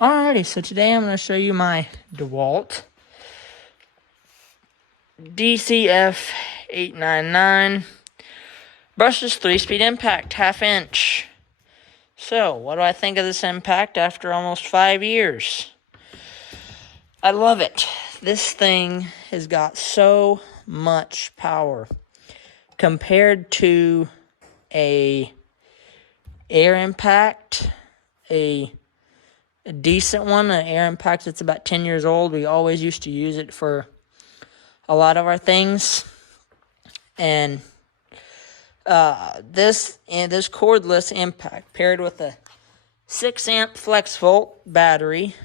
Alrighty, so today I'm going to show you my DeWalt DCF899 brushless 3-speed impact, 1/2 inch. So, what do I think of this impact after almost 5 years? I love it. This thing has got so much power compared to a air impact, a decent one, an air impact that's about 10 years old. We always used to use it for a lot of our things. And this cordless impact paired with a 6-amp flex volt battery,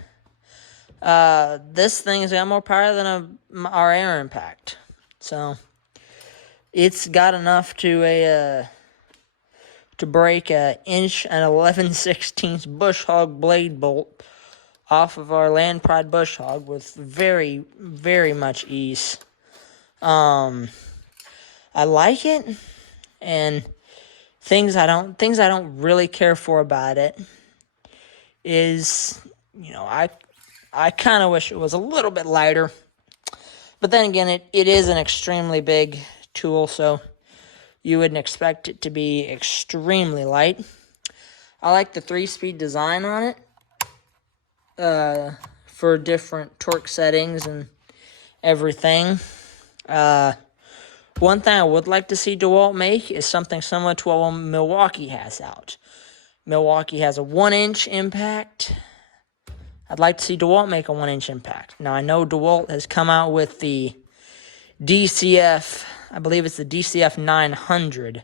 this thing has got more power than our air impact. So it's got enough to break a 1 11/16 bush hog blade bolt off of our Land Pride bush hog with very, very much ease. I like it, and things I don't really care for about it is, I kind of wish it was a little bit lighter. But then again, it is an extremely big tool, so you wouldn't expect it to be extremely light. I like the 3-speed design on it for different torque settings and everything. One thing I would like to see DeWalt make is something similar to what Milwaukee has out. Milwaukee has a 1-inch impact. I'd like to see DeWalt make a 1-inch impact. Now, I know DeWalt has come out with the DCF, I believe it's the DCF899,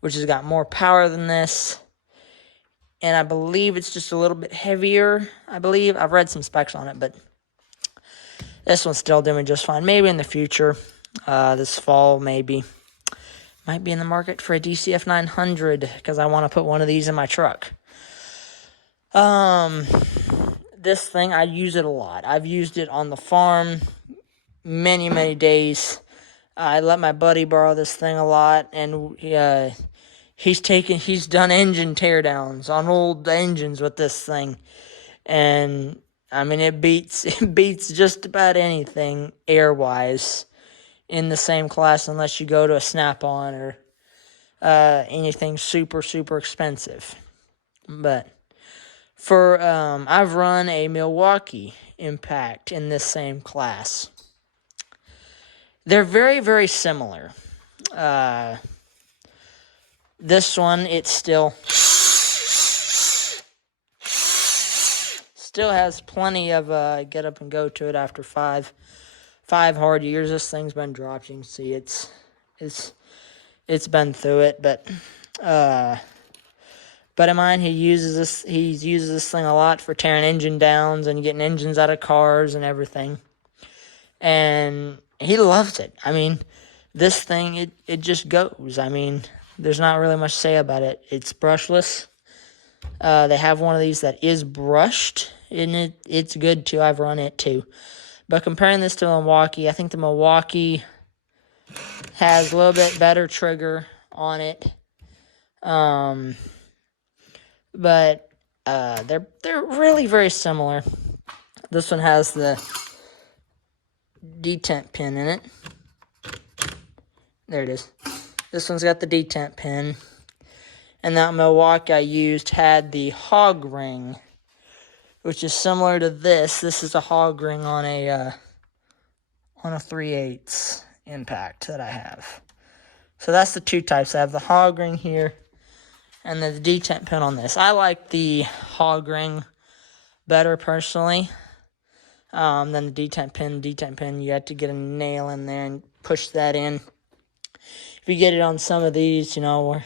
which has got more power than this. And I believe it's just a little bit heavier, I believe. I've read some specs on it, but this one's still doing just fine. Maybe in the future, this fall, maybe. Might be in the market for a DCF900 because I want to put one of these in my truck. This thing, I use it a lot. I've used it on the farm many, many days. I let my buddy borrow this thing a lot, and he's done engine teardowns on old engines with this thing. And I mean, it beats just about anything air-wise in the same class, unless you go to a Snap-on or anything super, super expensive. But I've run a Milwaukee impact in this same class. They're very, very similar. This one, it still has plenty of get up and go to it after five hard years. This thing's been dropped. You can see it's been through it, but in mine, he uses this thing a lot for tearing engine downs and getting engines out of cars and everything. And he loves it. I mean, this thing, it just goes. I mean, there's not really much to say about it. It's brushless. They have one of these that is brushed, and it's good too. I've run it too. But comparing this to Milwaukee, I think the Milwaukee has a little bit better trigger on it. But they're really very similar. This one has the detent pin in it. There it is. This one's got the detent pin. And that Milwaukee I used had the hog ring, which is similar to this. This is a hog ring on a 3/8 impact that I have. So that's the two types. I have the hog ring here and the detent pin on this. I like the hog ring better personally than the detent pin. Detent pin, you have to get a nail in there and push that in. If you get it on some of these, where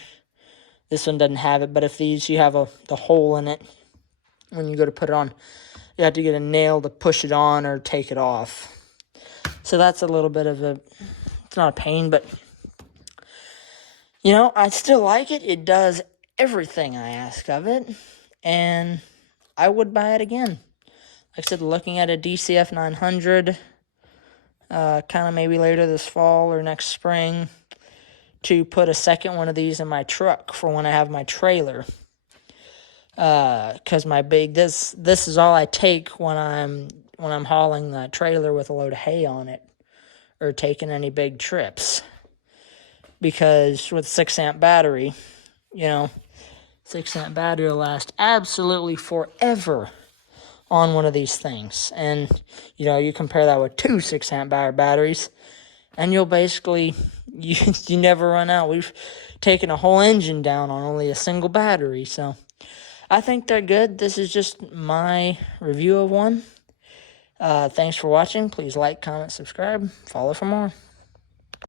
this one doesn't have it, but if these, you have the hole in it, when you go to put it on, you have to get a nail to push it on or take it off. So that's a little bit of it's not a pain, but, I still like it. It does everything I ask of it, and I would buy it again. Like I said, looking at a DCF900, kind of maybe later this fall or next spring, to put a second one of these in my truck for when I have my trailer. Because this is all I take when I'm hauling the trailer with a load of hay on it, or taking any big trips. Because with 6-amp battery, 6-amp battery will last absolutely forever on one of these things. And, you compare that with 2 6-amp batteries, and you'll basically, you never run out. We've taken a whole engine down on only a single battery, so I think they're good. This is just my review of one. Thanks for watching. Please like, comment, subscribe, follow for more.